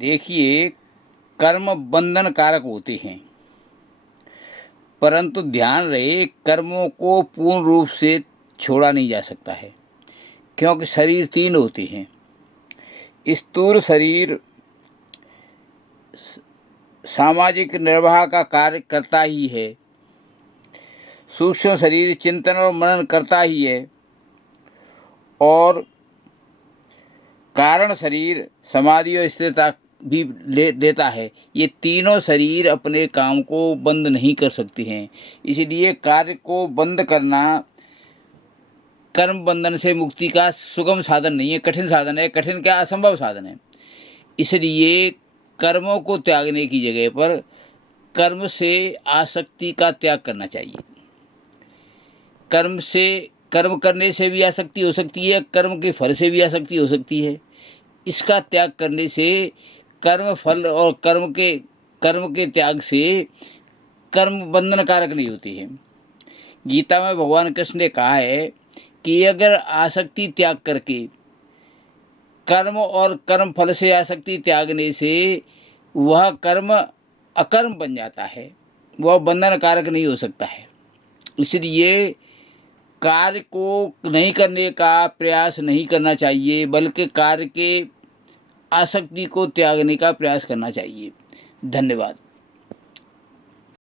देखिए, कर्म बंधन कारक होते हैं, परंतु ध्यान रहे कर्मों को पूर्ण रूप से छोड़ा नहीं जा सकता है, क्योंकि शरीर तीन होते हैं। स्थूल शरीर सामाजिक निर्वाह का कार्य करता ही है, सूक्ष्म शरीर चिंतन और मनन करता ही है, और कारण शरीर समाधि और स्थिरता भी देता है। ये तीनों शरीर अपने काम को बंद नहीं कर सकते हैं, इसलिए कार्य को बंद करना कर्म बंधन से मुक्ति का सुगम साधन नहीं है, कठिन साधन है। कठिन क्या, असंभव साधन है। इसलिए कर्मों को त्यागने की जगह पर कर्म से आसक्ति का त्याग करना चाहिए। कर्म करने से भी आसक्ति हो सकती है, कर्म के फल से भी आसक्ति हो सकती है। इसका त्याग करने से कर्म फल और कर्म के त्याग से कर्म बंधन कारक नहीं होती है। गीता में भगवान कृष्ण ने कहा है कि अगर आसक्ति त्याग करके कर्म और कर्म फल से आसक्ति त्यागने से वह कर्म अकर्म बन जाता है, वह बंधन कारक नहीं हो सकता है। इसलिए कार्य को नहीं करने का प्रयास नहीं करना चाहिए, बल्कि कार्य के आसक्ति को त्यागने का प्रयास करना चाहिए। धन्यवाद।